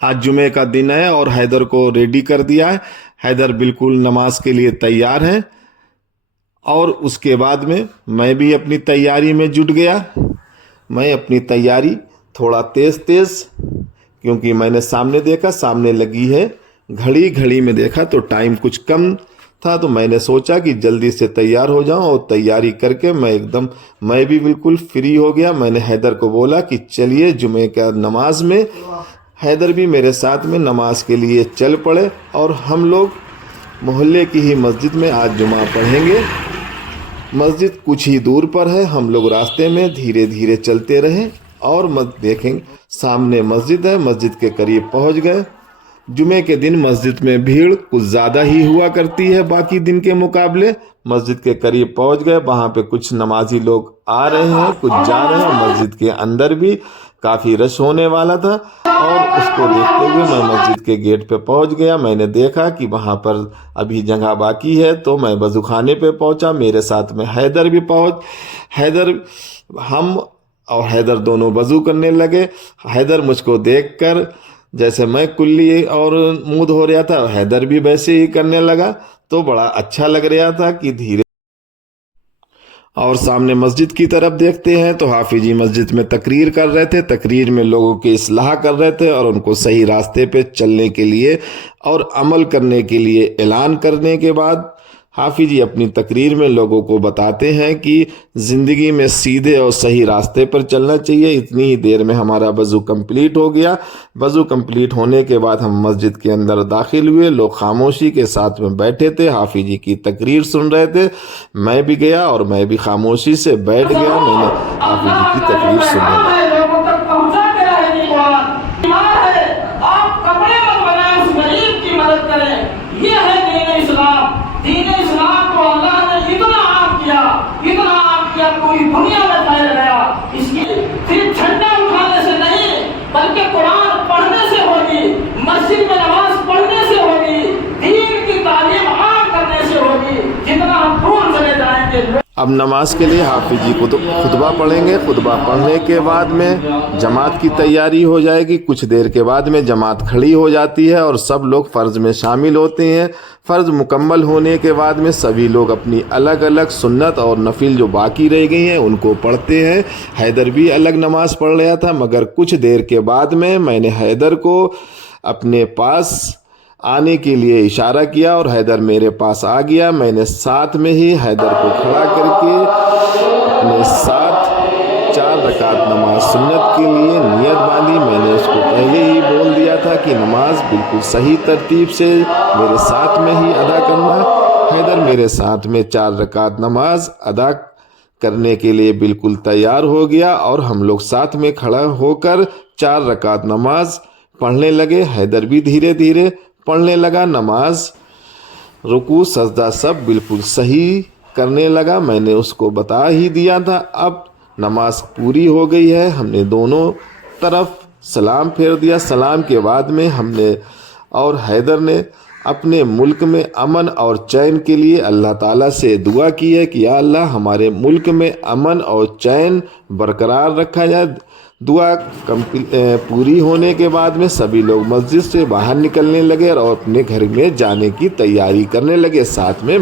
آج جمعے کا دن ہے اور حیدر کو ریڈی کر دیا ہے. حیدر بالکل نماز کے لیے تیار ہے اور اس کے بعد میں بھی اپنی تیاری میں جٹ گیا. میں اپنی تیاری تھوڑا تیز کیونکہ میں نے سامنے دیکھا، سامنے لگی ہے گھڑی میں دیکھا تو ٹائم کچھ کم تھا، تو میں نے سوچا کہ جلدی سے تیار ہو جاؤں اور تیاری کر کے میں بھی بالکل فری ہو گیا. میں نے حیدر کو بولا کہ چلیے جمعے کا نماز میں. حیدر بھی میرے ساتھ میں نماز کے لیے چل پڑے اور ہم لوگ محلے کی ہی مسجد میں آج جمعہ پڑھیں گے. مسجد کچھ ہی دور پر ہے. ہم لوگ راستے میں دھیرے چلتے رہے اور دیکھیں سامنے مسجد ہے. مسجد کے قریب پہنچ گئے. جمعے کے دن مسجد میں بھیڑ کچھ زیادہ ہی ہوا کرتی ہے باقی دن کے مقابلے. مسجد کے قریب پہنچ گئے. وہاں پہ کچھ نمازی لوگ آ رہے ہیں، کچھ جا رہے ہیں. مسجد کے اندر بھی کافی رش ہونے والا تھا اور اس کو دیکھتے ہوئے میں مسجد کے گیٹ پہ پہنچ گیا. میں نے دیکھا کہ وہاں پر ابھی جگہ باقی ہے تو میں وضو خانے پہ پہنچا. میرے ساتھ میں حیدر بھی ہم اور حیدر دونوں وضو کرنے لگے. حیدر مجھ کو دیکھ کر جیسے میں کلی اور منہ دھو رہا تھا، حیدر بھی ویسے ہی کرنے لگا. تو بڑا اچھا لگ رہا تھا کہ دھیرے. اور سامنے مسجد کی طرف دیکھتے ہیں تو حافظ جی مسجد میں تقریر کر رہے تھے. تقریر میں لوگوں کی اصلاح کر رہے تھے اور ان کو صحیح راستے پہ چلنے کے لیے اور عمل کرنے کے لیے اعلان کرنے کے بعد حافظ جی اپنی تقریر میں لوگوں کو بتاتے ہیں کہ زندگی میں سیدھے اور صحیح راستے پر چلنا چاہیے. اتنی ہی دیر میں ہمارا وضو کمپلیٹ ہو گیا. وضو کمپلیٹ ہونے کے بعد ہم مسجد کے اندر داخل ہوئے. لوگ خاموشی کے ساتھ میں بیٹھے تھے، حافظ جی کی تقریر سن رہے تھے. میں بھی گیا اور میں بھی خاموشی سے بیٹھ گیا. میں نے حافظ جی کی تقریر سننے لگا. پوری دنیا میں پھیل گیا. اس کی صرف جھنڈا اٹھانے سے نہیں بلکہ قرآن پڑھنے سے ہوگی، مسجد میں نماز پڑھنے سے ہوگی، دین کی تعلیم عام کرنے سے ہوگی. جتنا ہم دور چلے جائیں گے. اب نماز کے لیے حافظ جی کو خطبہ پڑھیں گے. خطبہ پڑھنے کے بعد میں جماعت کی تیاری ہو جائے گی. کچھ دیر کے بعد میں جماعت کھڑی ہو جاتی ہے اور سب لوگ فرض میں شامل ہوتے ہیں. فرض مکمل ہونے کے بعد میں سبھی لوگ اپنی الگ سنت اور نفل جو باقی رہ گئی ہیں ان کو پڑھتے ہیں. حیدر بھی الگ نماز پڑھ رہا تھا، مگر کچھ دیر کے بعد میں نے حیدر کو اپنے پاس آنے کے لیے اشارہ کیا اور حیدر میرے پاس آ گیا. میں نے ساتھ میں ہی حیدر کو کھڑا کر کے اپنے ساتھ 4 رکعت نماز سنت کے لیے نیت باندھی. میں نے اس کو پہلے ہی بول دیا تھا کہ نماز بالکل صحیح ترتیب سے میرے ساتھ میں ہی ادا کرنا. حیدر میرے ساتھ میں 4 رکعت نماز ادا کرنے کے لیے بالکل تیار ہو گیا اور ہم لوگ ساتھ میں کھڑا ہو کر 4 رکعت نماز پڑھنے لگے. حیدر بھی دھیرے پڑھنے لگا. نماز رکوع سجدہ سب بالکل صحیح کرنے لگا. میں نے اس کو بتا ہی دیا تھا. اب نماز پوری ہو گئی ہے. ہم نے دونوں طرف سلام پھیر دیا. سلام کے بعد میں ہم نے اور حیدر نے اپنے ملک میں امن اور چین کے لیے اللہ تعالیٰ سے دعا کی ہے کہ یا اللہ ہمارے ملک میں امن اور چین برقرار رکھا جائے. دعا پوری ہونے کے بعد میں سبھی لوگ مسجد سے باہر نکلنے لگے اور اپنے گھر میں جانے کی تیاری کرنے لگے. ساتھ میں